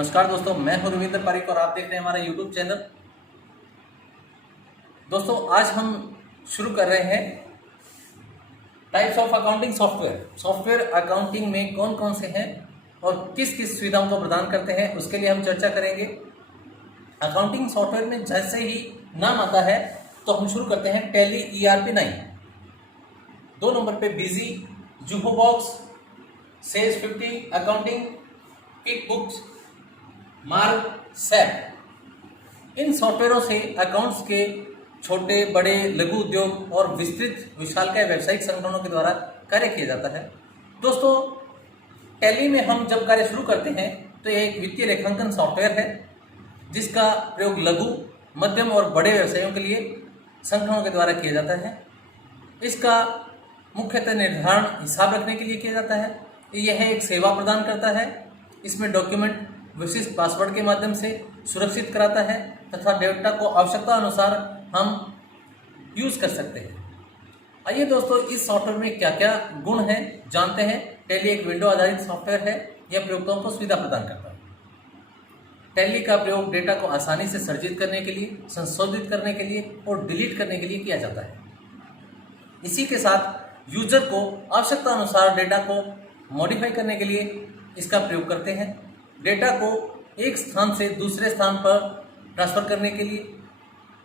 नमस्कार दोस्तों, मैं हूं रविंद्र पारिक और आप देख रहे हैं हमारा यूट्यूब चैनल। दोस्तों, आज हम शुरू कर रहे हैं types of accounting software. Software accounting में कौन कौन से हैं और किस किस सुविधाओं को प्रदान करते हैं, उसके लिए हम चर्चा करेंगे। अकाउंटिंग सॉफ्टवेयर में जैसे ही नाम आता है तो हम शुरू करते हैं टैली ERP 9। 2 नंबर पे Busy, Zoho books, Sage 50 accounting, QuickBooks, Marg, SAP. इन सॉफ्टवेयरों से अकाउंट्स के छोटे बड़े लघु उद्योग और विस्तृत विशालकाय व्यावसायिक संगठनों के द्वारा कार्य किया जाता है। दोस्तों, टैली में हम जब कार्य शुरू करते हैं तो यह एक वित्तीय लेखांकन सॉफ्टवेयर है जिसका प्रयोग लघु, मध्यम और बड़े व्यवसायों के लिए संगठनों के द्वारा किया जाता है। इसका मुख्यतः निर्धारण हिसाब रखने के लिए किया जाता है। यह एक सेवा प्रदान करता है। इसमें डॉक्यूमेंट विशिष्ट पासवर्ड के माध्यम से सुरक्षित कराता है तथा डेटा को आवश्यकता अनुसार हम यूज कर सकते हैं। आइए दोस्तों, इस सॉफ्टवेयर में क्या क्या गुण हैं जानते हैं। टैली एक विंडो आधारित सॉफ्टवेयर है। यह प्रयोक्ताओं को सुविधा प्रदान करता है। टैली का प्रयोग डेटा को आसानी से सर्जित करने के लिए, संशोधित करने के लिए और डिलीट करने के लिए किया जाता है। इसी के साथ यूजर को आवश्यकता अनुसार डेटा को मॉडिफाई करने के लिए इसका प्रयोग करते हैं। डेटा को एक स्थान से दूसरे स्थान पर ट्रांसफर करने के लिए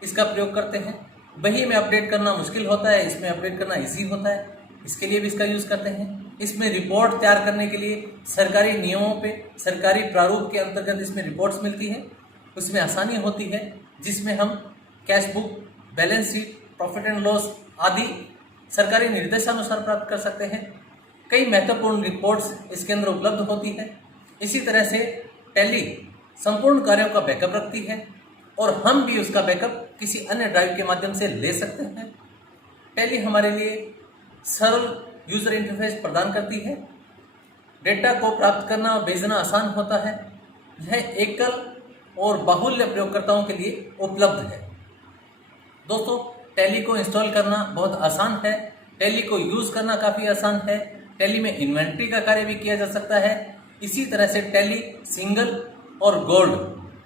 इसका प्रयोग करते हैं। बही में अपडेट करना मुश्किल होता है, इसमें अपडेट करना इजी होता है, इसके लिए भी इसका यूज़ करते हैं। इसमें रिपोर्ट तैयार करने के लिए सरकारी नियमों पे, सरकारी प्रारूप के अंतर्गत इसमें रिपोर्ट्स मिलती है, उसमें आसानी होती है, जिसमें हम cash book, balance sheet, profit and loss आदि सरकारी निर्देशानुसार प्राप्त कर सकते हैं। कई महत्वपूर्ण रिपोर्ट्स इसके अंदर उपलब्ध होती है। इसी तरह से टैली संपूर्ण कार्यों का बैकअप रखती है और हम भी उसका बैकअप किसी अन्य ड्राइव के माध्यम से ले सकते हैं। टैली हमारे लिए सरल यूजर इंटरफेस प्रदान करती है। डेटा को प्राप्त करना और भेजना आसान होता है। यह एकल और बाहुल्य प्रयोगकर्ताओं के लिए उपलब्ध है। दोस्तों, टैली को इंस्टॉल करना बहुत आसान है। टैली को यूज करना काफ़ी आसान है। टैली में इन्वेंट्री का कार्य भी किया जा सकता है। इसी तरह से टैली सिंगल और गोल्ड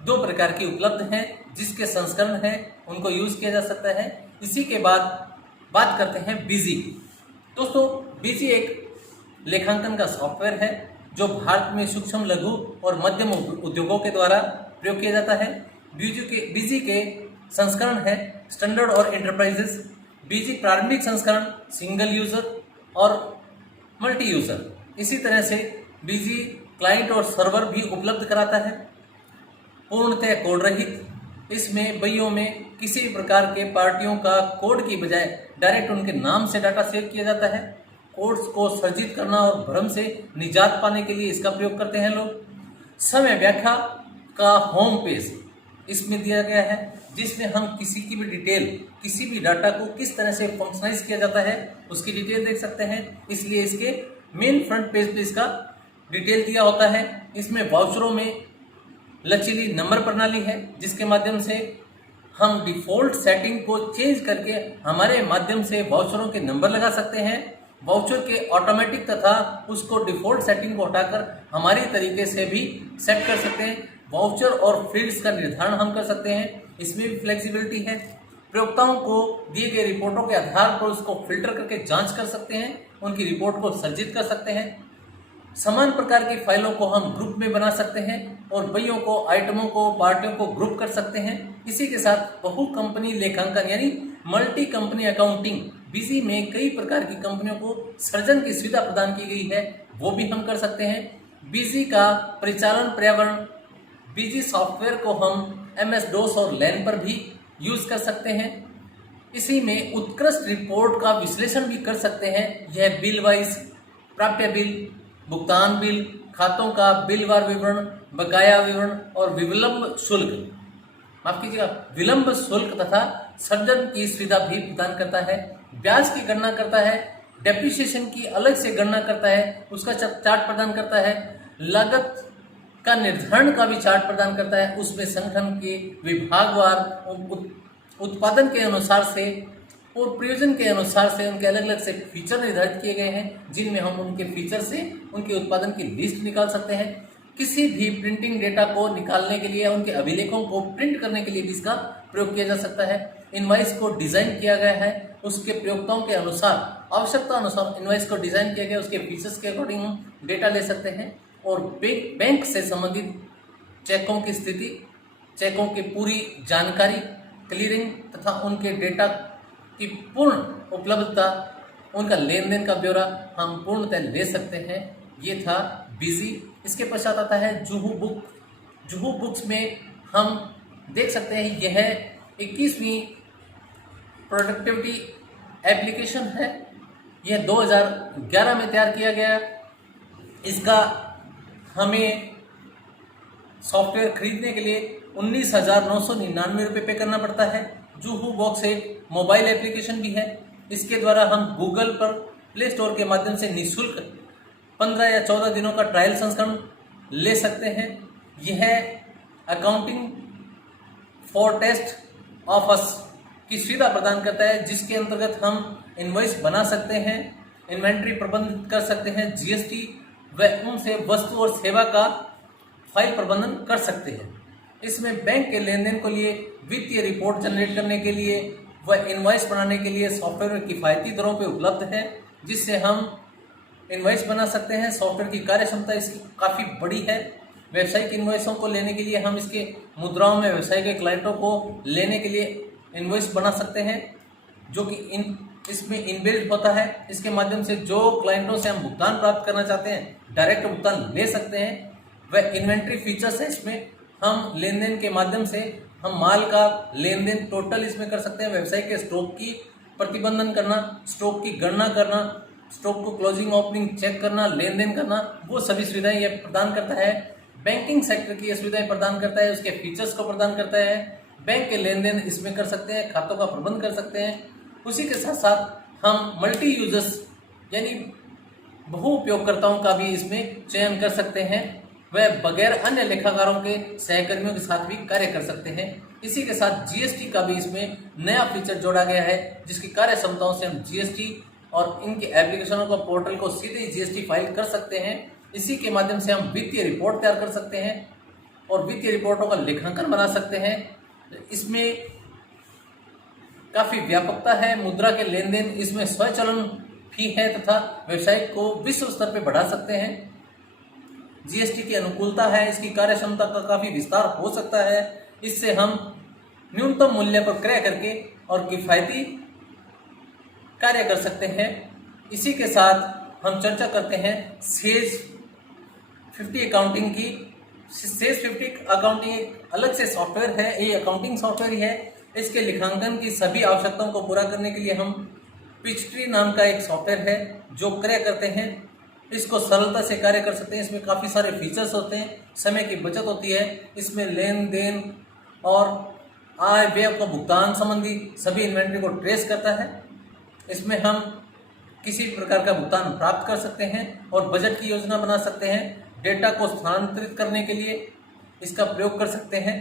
2 प्रकार की उपलब्ध हैं। जिसके संस्करण हैं उनको यूज किया जा सकता है। इसी के बाद बात करते हैं बिजी। दोस्तों, बिजी एक लेखांकन का सॉफ्टवेयर है जो भारत में सूक्ष्म, लघु और मध्यम उद्योगों के द्वारा प्रयोग किया जाता है। बिजी के संस्करण है स्टैंडर्ड और एंटरप्राइजेस। बिजी प्रारंभिक संस्करण सिंगल यूजर और मल्टी यूजर। इसी तरह से बिजी क्लाइंट और सर्वर भी उपलब्ध कराता है। पूर्णतः कोड रहित। इसमें बइयों में किसी प्रकार के पार्टियों का कोड की बजाय डायरेक्ट उनके नाम से डाटा सेव किया जाता है। कोड्स को सर्जित करना और भ्रम से निजात पाने के लिए इसका प्रयोग करते हैं लोग। समय व्याख्या का होम पेज इसमें दिया गया है, जिसमें हम किसी की भी डिटेल, किसी भी डाटा को किस तरह से फंक्शनाइज किया जाता है उसकी डिटेल देख सकते हैं। इसलिए इसके मेन फ्रंट पेज पे इसका डिटेल दिया होता है। इसमें वाउचरों में लचीली नंबर प्रणाली है, जिसके माध्यम से हम डिफ़ॉल्ट सेटिंग को चेंज करके हमारे माध्यम से वाउचरों के नंबर लगा सकते हैं। वाउचर के ऑटोमेटिक तथा उसको डिफ़ॉल्ट सेटिंग को हटाकर हमारी तरीके से भी सेट कर सकते हैं। वाउचर और फील्ड्स का निर्धारण हम कर सकते हैं। इसमें भी फ्लेक्सिबिलिटी है। प्रयोक्ताओं को दिए गए रिपोर्टों के आधार पर उसको फिल्टर करके जांच कर सकते हैं, उनकी रिपोर्ट को सर्जित कर सकते हैं। समान प्रकार की फाइलों को हम ग्रुप में बना सकते हैं और बइयों को, आइटमों को, पार्टियों को ग्रुप कर सकते हैं। इसी के साथ बहु कंपनी लेखांकन यानी मल्टी कंपनी अकाउंटिंग, बिजी में कई प्रकार की कंपनियों को सृजन की सुविधा प्रदान की गई है, वो भी हम कर सकते हैं। बिजी का परिचालन पर्यावरण, बिजी सॉफ्टवेयर को हम MS-DOS और LAN पर भी यूज कर सकते हैं। इसी में उत्कृष्ट रिपोर्ट का विश्लेषण भी कर सकते हैं। यह बिल वाइज, प्राप्य बिल, भुगतान बिल, खातों का बिलवार विवरण, बकाया विवरण और विलंब शुल्क, माफ कीजिएगा, विलंब शुल्क तथा सृजन की सुविधा भी प्रदान करता है। ब्याज की गणना करता है। डेप्रिसिएशन की अलग से गणना करता है, उसका चार्ट प्रदान करता है। लागत का निर्धारण का भी चार्ट प्रदान करता है। उसमें संगठन के विभागवार, उत्पादन के अनुसार से और प्रयोजन के अनुसार से उनके अलग अलग से फीचर निर्धारित किए गए हैं, जिनमें हम उनके फीचर से उनके उत्पादन की लिस्ट निकाल सकते हैं। किसी भी प्रिंटिंग डेटा को निकालने के लिए, उनके अभिलेखों को प्रिंट करने के लिए भी इसका प्रयोग किया जा सकता है। इनवॉइस को डिजाइन किया गया है, उसके प्रयोक्ताओं के अनुसार, आवश्यकता अनुसार इनवॉइस को डिजाइन किया गया, उसके फीचर्स के अकॉर्डिंग हम डेटा ले सकते हैं। और बैंक से संबंधित चेकों की स्थिति, चेकों की पूरी जानकारी, क्लियरिंग तथा उनके डेटा की पूर्ण उपलब्धता, उनका लेन देन का ब्यौरा हम पूर्णतः ले सकते हैं। ये था बिजी। इसके पश्चात आता है जुहू बुक। जुहू बुक्स में हम देख सकते हैं यह 21वीं प्रोडक्टिविटी एप्लीकेशन है। यह 2011 में तैयार किया गया। इसका हमें सॉफ्टवेयर खरीदने के लिए 19,999 रुपये पे करना पड़ता है। जुहू बॉक्स एक मोबाइल एप्लीकेशन भी है। इसके द्वारा हम गूगल पर प्ले स्टोर के माध्यम से निःशुल्क 15 या 14 दिनों का ट्रायल संस्करण ले सकते हैं। यह accounting for test of us की सुविधा प्रदान करता है, जिसके अंतर्गत हम इनवॉइस बना सकते हैं, इन्वेंट्री प्रबंधित कर सकते हैं, जीएसटी व उनसे वस्तु और सेवा का फाइल प्रबंधन कर सकते हैं। इसमें बैंक के लेन देन के लिए, वित्तीय रिपोर्ट जनरेट करने के लिए व इनवॉइस बनाने के लिए सॉफ्टवेयर किफ़ायती दरों पे उपलब्ध है, जिससे हम इनवॉइस बना सकते हैं। सॉफ्टवेयर की कार्य क्षमता इसकी काफ़ी बड़ी है। व्यावसायिक इनवॉइसों को लेने के लिए हम इसके मुद्राओं में व्यवसाय के क्लाइंटों को लेने के लिए इनवॉइस बना सकते हैं, जो कि इसमें इनबिल्ट होता है। इसके माध्यम से जो क्लाइंटों से हम भुगतान प्राप्त करना चाहते हैं, डायरेक्ट भुगतान ले सकते हैं। वह इन्वेंट्री फीचर्स है, इसमें हम लेन देन के माध्यम से हम माल का लेन देन टोटल इसमें कर सकते हैं। व्यवसाय के स्टॉक की प्रतिबंधन करना, स्टॉक की गणना करना, स्टॉक को क्लोजिंग ओपनिंग चेक करना, लेन देन करना, वो सभी सुविधाएं ये प्रदान करता है। बैंकिंग सेक्टर की ये सुविधाएं प्रदान करता है, उसके फीचर्स को प्रदान करता है। बैंक के लेन देन इसमें कर सकते हैं, खातों का प्रबंध कर सकते हैं। उसी के साथ साथ हम मल्टी यूजर्स यानी बहु उपयोगकर्ताओं का भी इसमें चयन कर सकते हैं। वह बगैर अन्य लेखाकारों के सहकर्मियों के साथ भी कार्य कर सकते हैं। इसी के साथ जीएसटी का भी इसमें नया फीचर जोड़ा गया है, जिसकी कार्य क्षमताओं से हम जीएसटी और इनके एप्लीकेशनों का पोर्टल को सीधे जीएसटी फाइल कर सकते हैं। इसी के माध्यम से हम वित्तीय रिपोर्ट तैयार कर सकते हैं और वित्तीय रिपोर्टों का लेखांकन बना सकते हैं। इसमें काफ़ी व्यापकता है। मुद्रा के लेन देन इसमें स्वचलन भी है तथा व्यवसाय को विश्व स्तर पर बढ़ा सकते हैं। जीएसटी की अनुकूलता है, इसकी कार्य क्षमता का काफ़ी विस्तार हो सकता है। इससे हम न्यूनतम मूल्य पर क्रय करके और किफ़ायती कार्य कर सकते हैं। इसी के साथ हम चर्चा करते हैं सेज 50 अकाउंटिंग की। सेज 50 अकाउंटिंग एक अलग से सॉफ्टवेयर है, ये अकाउंटिंग सॉफ्टवेयर ही है। इसके लेखांकन की सभी आवश्यकताओं को पूरा करने के लिए हम पिचट्री नाम का एक सॉफ्टवेयर है जो क्रय करते हैं। इसको सरलता से कार्य कर सकते हैं। इसमें काफ़ी सारे फीचर्स होते हैं, समय की बचत होती है। इसमें लेन देन और आय व्यय का भुगतान संबंधी सभी इन्वेंट्री को ट्रेस करता है। इसमें हम किसी भी प्रकार का भुगतान प्राप्त कर सकते हैं और बजट की योजना बना सकते हैं। डेटा को स्थानांतरित करने के लिए इसका प्रयोग कर सकते हैं।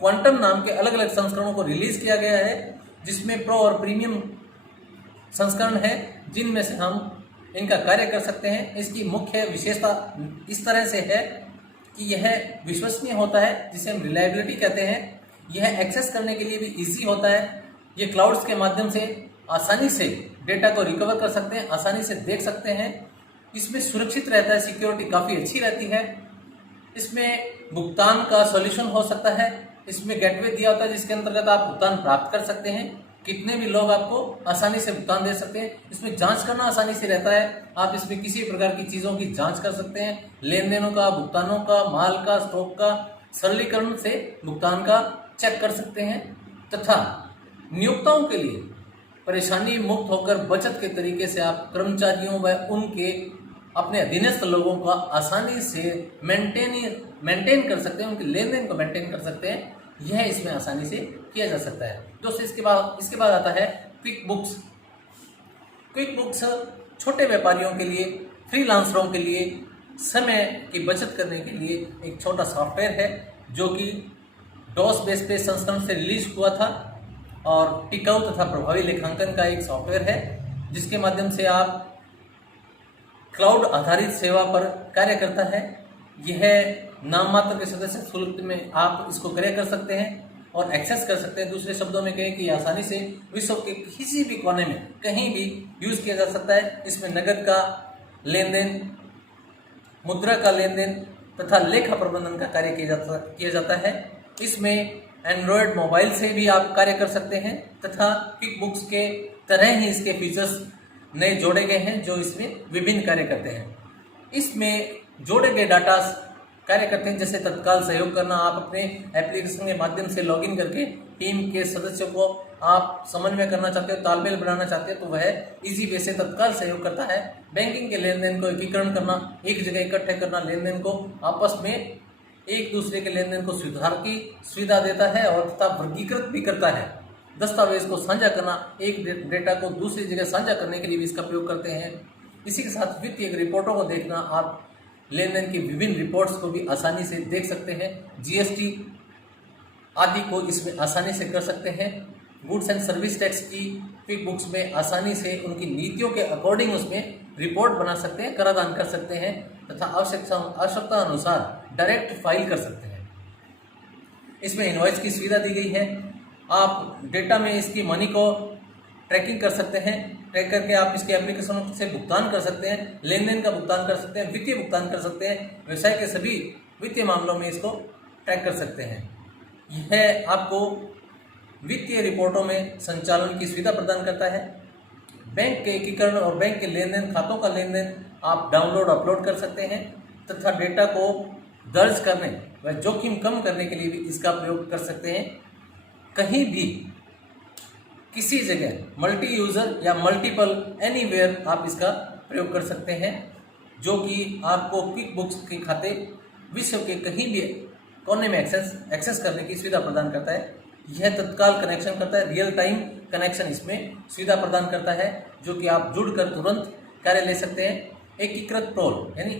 क्वांटम नाम के अलग अलग संस्करणों को रिलीज किया गया है, जिसमें प्रो और प्रीमियम संस्करण है, जिनमें से हम इनका कार्य कर सकते हैं। इसकी मुख्य विशेषता इस तरह से है कि यह विश्वसनीय होता है, जिसे हम रिलायबिलिटी कहते हैं। यह एक्सेस करने के लिए भी इजी होता है। ये क्लाउड्स के माध्यम से आसानी से डेटा को रिकवर कर सकते हैं, आसानी से देख सकते हैं। इसमें सुरक्षित रहता है, सिक्योरिटी काफ़ी अच्छी रहती है। इसमें भुगतान का सॉल्यूशन हो सकता है। इसमें गेटवे दिया होता है, जिसके अंतर्गत आप भुगतान प्राप्त कर सकते हैं। कितने भी लोग आपको आसानी से भुगतान दे सकते हैं। इसमें जांच करना आसानी से रहता है। आप इसमें किसी प्रकार की चीज़ों की जांच कर सकते हैं, लेन देनों का, भुगतानों का, माल का, स्टॉक का सरलीकरण से भुगतान का चेक कर सकते हैं तथा नियोक्ताओं के लिए परेशानी मुक्त होकर बचत के तरीके से आप कर्मचारियों व उनके अपने अधीनस्थ लोगों का आसानी से मेंटेन कर सकते हैं, उनके लेन देन को मेंटेन कर सकते हैं। यह इसमें आसानी से किया जा सकता है। दोस्तों, इसके बाद आता है क्विक बुक्स। क्विक बुक्स छोटे व्यापारियों के लिए, फ्रीलांसरों के लिए, समय की बचत करने के लिए एक छोटा सॉफ्टवेयर है, जो कि डॉस बेस पे संस्करण से रिलीज हुआ था और टिकाऊ तथा प्रभावी लेखांकन का एक सॉफ्टवेयर है, जिसके माध्यम से आप क्लाउड आधारित सेवा पर कार्य करता है। यह नाम मात्र के सदस्य शुल्क में आप इसको क्रय कर सकते हैं और एक्सेस कर सकते हैं। दूसरे शब्दों में कहें कि आसानी से विश्व के किसी भी कोने में कहीं भी यूज किया जा सकता है। इसमें नगद का लेन देन, मुद्रा का लेन देन तथा लेखा प्रबंधन का कार्य किया जाता है। इसमें एंड्रॉयड मोबाइल से भी आप कार्य कर सकते हैं तथा क्विक बुक्स के तरह ही इसके फीचर्स नए जोड़े गए हैं जो इसमें विभिन्न कार्य करते हैं। इसमें जोड़े गए डाटा कार्य करते हैं, जैसे तत्काल सहयोग करना। आप अपने एप्लीकेशन के माध्यम से लॉगिन करके टीम के सदस्यों को आप समन्वय करना चाहते हो, तालमेल बनाना चाहते हो, तो वह इजी वे से तत्काल सहयोग करता है। बैंकिंग के लेन देन को एकीकरण करना, एक जगह इकट्ठे करना, लेन देन को आपस में एक दूसरे के लेन देन को सुधार की सुविधा देता है और तथा वर्गीकृत भी करता है। दस्तावेज को साझा करना, एक डेटा को दूसरी जगह साझा करने के लिए भी इसका प्रयोग करते हैं। इसी के साथ वित्तीय रिपोर्टों को देखना, आप लेन देन की विभिन्न रिपोर्ट्स को भी आसानी से देख सकते हैं। जीएसटी आदि को इसमें आसानी से कर सकते हैं। गुड्स एंड सर्विस टैक्स की क्विक बुक्स में आसानी से उनकी नीतियों के अकॉर्डिंग उसमें रिपोर्ट बना सकते हैं, कराधान कर सकते हैं तथा आवश्यकता अनुसार डायरेक्ट फाइल कर सकते हैं। इसमें इनवॉइस की सुविधा दी गई है। आप डेटा में इसकी मनी को ट्रैकिंग कर सकते हैं, ट्रैक करके आप इसके एप्लीकेशन से भुगतान कर सकते हैं, लेन देन का भुगतान कर सकते हैं, वित्तीय भुगतान कर सकते हैं, व्यवसाय के सभी वित्तीय मामलों में इसको ट्रैक कर सकते हैं। यह आपको वित्तीय रिपोर्टों में संचालन की सुविधा प्रदान करता है। बैंक के एकीकरण और बैंक के लेन देन, खातों का लेन देन आप डाउनलोड अपलोड कर सकते हैं तथा डेटा को दर्ज करने व जोखिम कम करने के लिए भी इसका प्रयोग कर सकते हैं। कहीं भी किसी जगह मल्टी यूजर या मल्टीपल एनीवेयर आप इसका प्रयोग कर सकते हैं, जो कि आपको क्विक बुक्स के खाते विश्व के कहीं भी कोने में एक्सेस करने की सुविधा प्रदान करता है। यह तत्काल कनेक्शन करता है, रियल टाइम कनेक्शन इसमें सुविधा प्रदान करता है, जो कि आप जुड़कर तुरंत कार्य ले सकते हैं। एकीकृत पेरोल यानी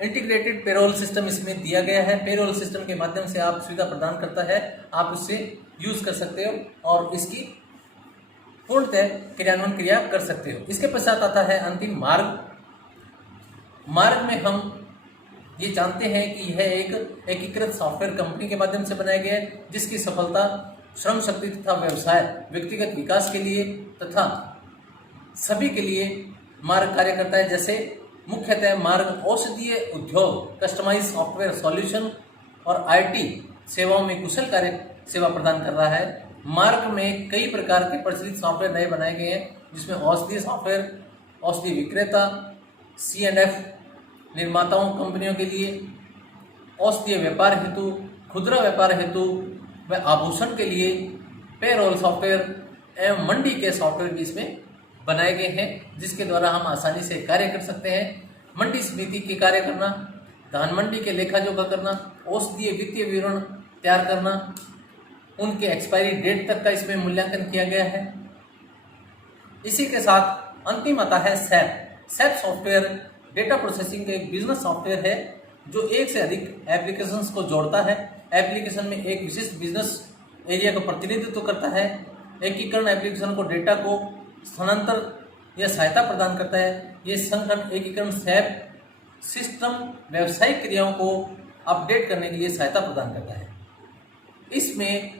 इंटीग्रेटेड पेरोल सिस्टम इसमें दिया गया है। पेरोल सिस्टम के माध्यम से आप सुविधा प्रदान करता है, आप उससे यूज कर सकते हो और इसकी पूर्णतः क्रियान्वयन क्रिया कर सकते हो। इसके पश्चात आता है अंतिम मार्ग। मार्ग में हम ये जानते हैं कि यह एक एकीकृत सॉफ्टवेयर कंपनी के माध्यम से बनाया गया है, जिसकी सफलता श्रम शक्ति तथा व्यवसाय व्यक्तिगत विकास के लिए तथा सभी के लिए मार्ग कार्य करता है। जैसे मुख्यतः मार्ग औषधीय उद्योग, कस्टमाइज सॉफ्टवेयर सॉल्यूशन और आईटी सेवाओं में कुशल कार्य सेवा प्रदान कर रहा है। मार्ग में कई प्रकार के प्रचलित सॉफ्टवेयर नए बनाए गए हैं, जिसमें औषधीय सॉफ्टवेयर, औषधि विक्रेता, C&F निर्माताओं कंपनियों के लिए, औषधीय व्यापार हेतु, खुदरा व्यापार हेतु व आभूषण के लिए पेरोल सॉफ्टवेयर एवं मंडी के सॉफ्टवेयर भी इसमें बनाए गए हैं, जिसके द्वारा हम आसानी से कार्य कर सकते हैं। मंडी समिति के कार्य करना, धान मंडी के लेखा जोखा करना, औषधीय वित्तीय विवरण तैयार करना, उनके एक्सपायरी डेट तक का इसमें मूल्यांकन किया गया है। इसी के साथ अंतिम आता है सैप सॉफ्टवेयर डेटा प्रोसेसिंग का एक बिजनेस सॉफ्टवेयर है, जो एक से अधिक एप्लीकेशंस को जोड़ता है। एप्लीकेशन में एक विशिष्ट बिजनेस एरिया का प्रतिनिधित्व करता है। एकीकरण एप्लीकेशन को डेटा को स्थानांतर या सहायता प्रदान करता है। ये संगठन एकीकरण सैप सिस्टम व्यावसायिक क्रियाओं को अपडेट करने के लिए सहायता प्रदान करता है। इसमें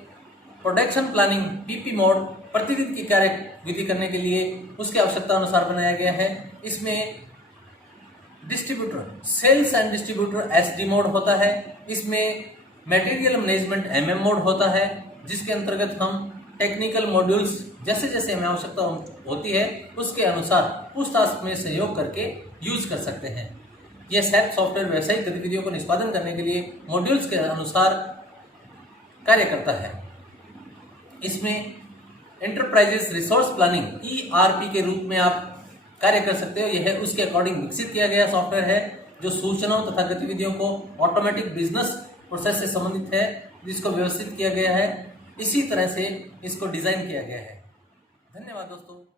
प्रोडक्शन प्लानिंग पीपी मोड प्रतिदिन की कार्य विधि करने के लिए उसकी आवश्यकता अनुसार बनाया गया है। इसमें distributor sales and distributor SD mode होता है। इसमें मटेरियल मैनेजमेंट एमएम मोड होता है, जिसके अंतर्गत हम टेक्निकल मॉड्यूल्स जैसे जैसे हमें आवश्यकता होती है उसके अनुसार पूछताछ में सहयोग करके यूज कर सकते हैं। यह सैप सॉफ्टवेयर व्यावसायिक गतिविधियों को निष्पादन करने के लिए मॉड्यूल्स के अनुसार कार्य करता है। इसमें एंटरप्राइजेस रिसोर्स प्लानिंग ERP के रूप में आप कार्य कर सकते हो। यह उसके अकॉर्डिंग विकसित किया गया सॉफ्टवेयर है, जो सूचनाओं तथा गतिविधियों को ऑटोमेटिक बिजनेस प्रोसेस से संबंधित है, जिसको व्यवस्थित किया गया है। इसी तरह से इसको डिजाइन किया गया है। धन्यवाद दोस्तों।